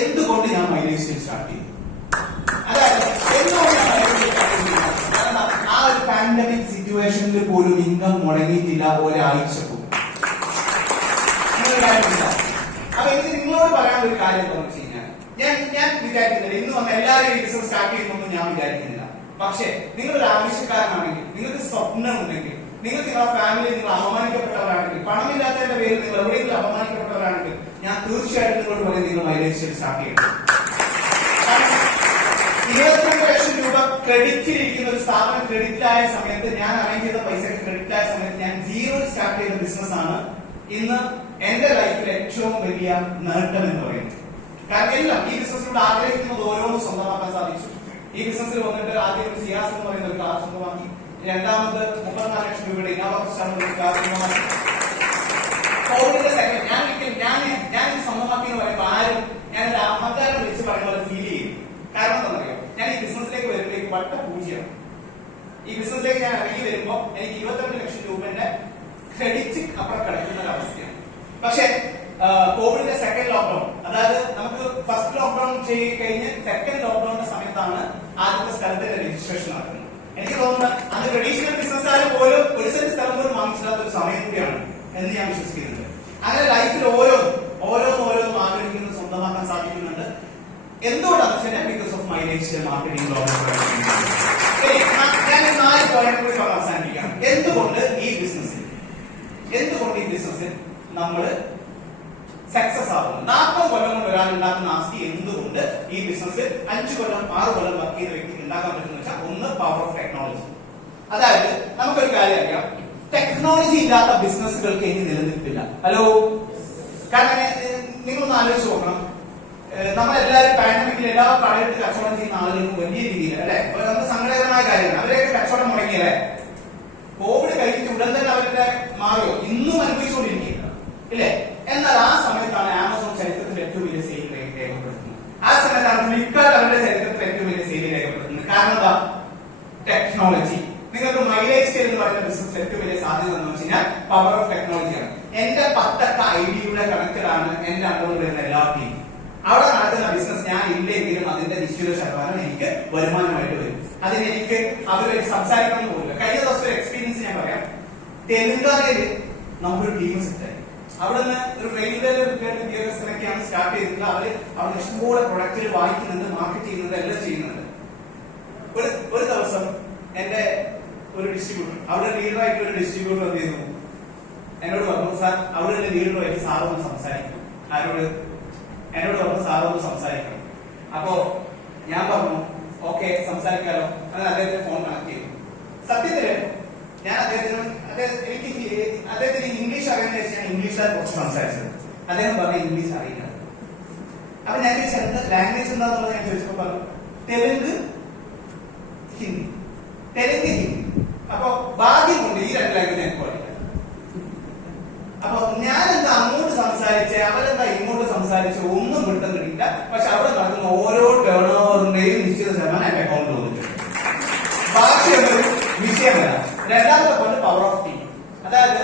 എന്തുകൊണ്ട് ഞാൻ മൈലേജ് സ്റ്റാർട്ട് ചെയ്തു? അതായത് എന്തുകൊണ്ട് ഞാൻ മൈലേജ് സ്റ്റാർട്ട് ചെയ്തു? കാരണം ആ ഒരു പാൻഡമിക് സിറ്റുവേഷനിൽ പോലും ഇൻകം മുടങ്ങിയിട്ടില്ല ഒരാഴ്ച പോലും. അപ്പൊ എനിക്ക് നിങ്ങളോട് പറയാനുള്ള ഒരു കാര്യം എന്താണെന്ന് വെച്ച് കഴിഞ്ഞാൽ ഞാൻ വിചാരിക്കുന്നില്ല ഇന്ന് വന്ന എല്ലാവരും ഈ ബിസിനസ് സ്റ്റാർട്ട് ചെയ്യുന്നൊന്നും ഞാൻ വിചാരിക്കുന്നില്ല. പക്ഷെ നിങ്ങളൊരു ആവശ്യക്കാരനാണെങ്കിൽ, നിങ്ങൾക്ക് സ്വപ്നം ഉണ്ടെങ്കിൽ, നിങ്ങൾക്ക് നിങ്ങളുടെ ഫാമിലി നിങ്ങൾ അപമാനിക്കപ്പെട്ടവരാണെങ്കിൽ, പണമില്ലാത്തതിന്റെ പേരിൽ നിങ്ങൾ എവിടെയെങ്കിലും അപമാനിക്കപ്പെട്ടവരാണെങ്കിൽ ഞാൻ തീർച്ചയായിട്ടും നിങ്ങളോട് പറയും നിങ്ങൾ മൈലേജ് സ്റ്റാർട്ട് ചെയ്യണം. 22 ലക്ഷം രൂപ ക്രെഡിറ്റിലിരിക്കുന്ന ഒരു സ്ഥാപനം ക്രെഡിറ്റിലായ സമയത്ത്, ഞാൻ അറേഞ്ച് ചെയ്ത പൈസക്ക് ക്രെഡിറ്റിലായ സമയത്ത് ഞാൻ സീറോ സ്റ്റാർട്ട് ചെയ്ത ബിസിനസ് ആണ് ഇന്ന് എന്റെ ലൈഫിൽ ഏറ്റവും വലിയ നേട്ടം എന്ന് പറയുന്നത്. കാരണം എല്ലാം ഈ ബിസിനസ്സിലൂടെ ആഗ്രഹിക്കുന്നത് ഓരോന്നും സ്വന്തമാക്കാൻ സാധിച്ചു. ഈ ബിസിനസ്സിൽ വന്നിട്ട് ആദ്യം ഒരു സിയാസ് എന്ന് പറയുന്ന ഒരു കാർ സ്വന്തമാക്കി. രണ്ടാമത് 34 ലക്ഷം രൂപയുടെ ഇന്നോവ ക്രിസ്റ്റ കാർ സ്വന്തമാക്കി. കോവിഡിന്റെ സെക്കൻഡ് ഞാൻ സ്വന്തമാക്കി എന്ന് പറയുമ്പോൾ ആരും ഞാൻ ഒരു അഹങ്കാരം വിളിച്ച് പറയുന്ന പോലെ ഫീൽ ചെയ്യും. കാരണം എന്താ പറയുക, ഞാൻ ഈ ബിസിനസ്സിലേക്ക് വരുമ്പോഴേക്ക് വട്ട പൂജ്യമാണ്. ഈ ബിസിനസ്സിലേക്ക് ഞാൻ ഇറങ്ങി വരുമ്പോൾ എനിക്ക് 22 ലക്ഷം രൂപന്റെ ക്രെഡിറ്റ് അപ്പുറം കിടക്കുന്ന ഒരു അവസ്ഥയാണ്. പക്ഷെ കോവിഡിന്റെ സെക്കൻഡ് ലോക്ക്ഡൌൺ, അതായത് നമുക്ക് ഫസ്റ്റ് ലോക്ക്ഡൌൺ ചെയ്ത് കഴിഞ്ഞ് സെക്കൻഡ് ലോക്ക്ഡൌണിന്റെ സമയത്താണ് ആദ്യത്തെ സ്ഥലത്തിന്റെ രജിസ്ട്രേഷൻ നടക്കുന്നത്. എനിക്ക് തോന്നുന്നത് അത് ട്രഡീഷണൽ ബിസിനസ്സുകാർ പോലും ഒരു സെന്റ് സ്ഥലം പോലും വാങ്ങിച്ചില്ലാത്ത ഒരു സമയം കൂടിയാണ് എന്ന് ഞാൻ വിശ്വസിക്കുന്നുണ്ട്. അങ്ങനെ ലൈഫിൽ ഓരോന്നും ആഗ്രഹിക്കുന്നത് സ്വന്തമാക്കാൻ സാധിക്കുന്നുണ്ട്. എന്തുകൊണ്ടാണെന്ന് വെച്ചാൽ ബിക്കോസ് ഓഫ് മൈലേജ് മാർക്കറ്റിംഗ്. ഞാൻ 4 പോയിന്റ് കൂടി അവസാനിപ്പിക്കാം. എന്തുകൊണ്ട് ഈ ബിസിനസ്സിൽ നമ്മൾ സക്സസ് ആവുന്നു? 40 കൊല്ലം കൊണ്ട് ഒരാൾ ഉണ്ടാക്കുന്ന ആസ്തി എന്തുകൊണ്ട് ഈ ബിസിനസ് 5 കൊല്ലം 6 കൊല്ലം വർക്ക് ചെയ്ത വ്യക്തിക്ക് ഉണ്ടാക്കാൻ പറ്റുന്ന വെച്ചാൽ ഒന്ന് പവർ ഓഫ് ടെക്നോളജി. അതായത് നമുക്കൊരു കാര്യം അറിയാം, ടെക്നോളജി ഇല്ലാത്ത ബിസിനസ്സുകൾക്ക് ഇനി നിലനിൽപ്പില്ല. ഹലോ, കാരണം നിങ്ങളൊന്ന് ആലോചിച്ച് നോക്കണം. നമ്മളെല്ലാവരും പാൻഡമിക്കിൽ എല്ലാ കടയിട്ട് കച്ചവടം ചെയ്യുന്ന ആളുകൾക്കും വലിയ രീതിയിൽ അല്ലെ നമുക്ക് സങ്കടകരമായ കാര്യമാണ്. അവരെയൊക്കെ കച്ചവടം മുടങ്ങിയല്ലേ. കോവിഡ് കഴിഞ്ഞിട്ട് ഉടൻ തന്നെ അവരുടെ മാറിയോ? ഇന്നും അനുഭവിച്ചുകൊണ്ടിരിക്കുക ഇല്ലേ? എന്നാൽ ആ സമയത്താണ് ആമസോൺ ചരിത്രത്തിൽ ഏറ്റവും വലിയ സെയിൽ രേഖപ്പെടുത്തുന്നത്. ആ സമയത്താണ് ഫ്ലിപ്കാർട്ട് അവരുടെ ചരിത്രത്തിൽ ഏറ്റവും വലിയ സെയിൽ രേഖപ്പെടുത്തുന്നത്. കാരണം എന്താ? ടെക്നോളജി. നിങ്ങൾക്ക് മൈലേജ് സെയിൽ എന്ന് പറയുന്ന ബിസിനസ് ഏറ്റവും വലിയ സാധ്യത എന്ന് വെച്ച് കഴിഞ്ഞാൽ പവർ ഓഫ് ടെക്നോളജിയാണ്. എന്റെ 10 ഐഡിയുടെ കണക്കിലാണ് എന്റെ അക്കൗണ്ടിൽ വരുന്ന എല്ലാ ടീം. അവിടെ നടക്കുന്ന ബിസിനസ് ഞാൻ ഇല്ലെങ്കിലും അതിന്റെ നിശ്ചിത ശതമാനം എനിക്ക് വരുമാനമായിട്ട് വരും. അതിന് എനിക്ക് അവരുമായിട്ട് സംസാരിക്കണം എന്ന് പോലും. കഴിഞ്ഞ ദിവസത്തെ എക്സ്പീരിയൻസ് ഞാൻ പറയാം. തെലുങ്കാനയിൽ നമുക്കൊരു ടീം സെറ്റായി. അവിടെ നിന്ന് ഒരു റെയിൽവേ വിദ്യാഭ്യാസത്തിനൊക്കെയാണ് സ്റ്റാർട്ട് ചെയ്തിട്ടുള്ളത്. അവിടെ ഇഷ്ടംപോലെ പ്രൊഡക്റ്റുകൾ വാങ്ങിക്കുന്നുണ്ട്, മാർക്കറ്റ് ചെയ്യുന്നുണ്ട്, എല്ലാം ചെയ്യുന്നുണ്ട്. ഒരു ദിവസം എന്റെ ഒരു ഡിസ്ട്രിബ്യൂട്ടർ, അവിടെ ലീഡറായിട്ട് ഒരു ഡിസ്ട്രിബ്യൂട്ടർ എന്ത് ചെയ്തു, എന്നോട് പറഞ്ഞു, സാർ അവിടെ ലീഡറുമായിട്ട് സാറൊന്ന് സംസാരിക്കും. ആരോട്? എന്നോട് പറഞ്ഞു സാറൊന്ന് സംസാരിക്കണം. അപ്പോ ഞാൻ പറഞ്ഞു ഓക്കെ സംസാരിക്കാലോ. അങ്ങനെ അദ്ദേഹത്തിന് ഫോൺ കണക്ട് ചെയ്തു. സത്യത്തില് ഞാൻ അദ്ദേഹത്തിന് ഇംഗ്ലീഷ് അറിയാൻ ഞാൻ ഇംഗ്ലീഷിലാണ് കുറച്ച് സംസാരിച്ചത്. അദ്ദേഹം പറഞ്ഞു ഇംഗ്ലീഷ് അറിയില്ല. അപ്പൊ ഞാൻ ലാംഗ്വേജ് എന്താന്നുള്ളത് ഞാൻ ചോദിച്ചപ്പോ പറഞ്ഞു തെലുങ്ക് ഹിന്ദി. തെലുങ്ക് ഹിന്ദി. അപ്പൊ ഭാഗ്യം കൊണ്ട് ഈ 2 ലാംഗ്വേജ് എനിക്ക് പഠിക്കാം. അപ്പൊ ഞാൻ എന്താ അങ്ങോട്ട് സംസാരിച്ച് അവരെന്താ ഇങ്ങോട്ട് സംസാരിച്ച് ഒന്നും കിട്ടും കിട്ടില്ല. പക്ഷെ അവിടെ നടക്കുന്ന ഓരോ ടേൺ ഓവറിന്റെയും നിശ്ചിത ശതമാനം എന്റെ അക്കൗണ്ടിൽ വന്നിട്ടുണ്ട്. ബാക്കി എന്നൊരു വിഷയമല്ല. രണ്ടാമത്തെ പോയിന്റ് പവർ ഓഫ് ടീം. അതായത്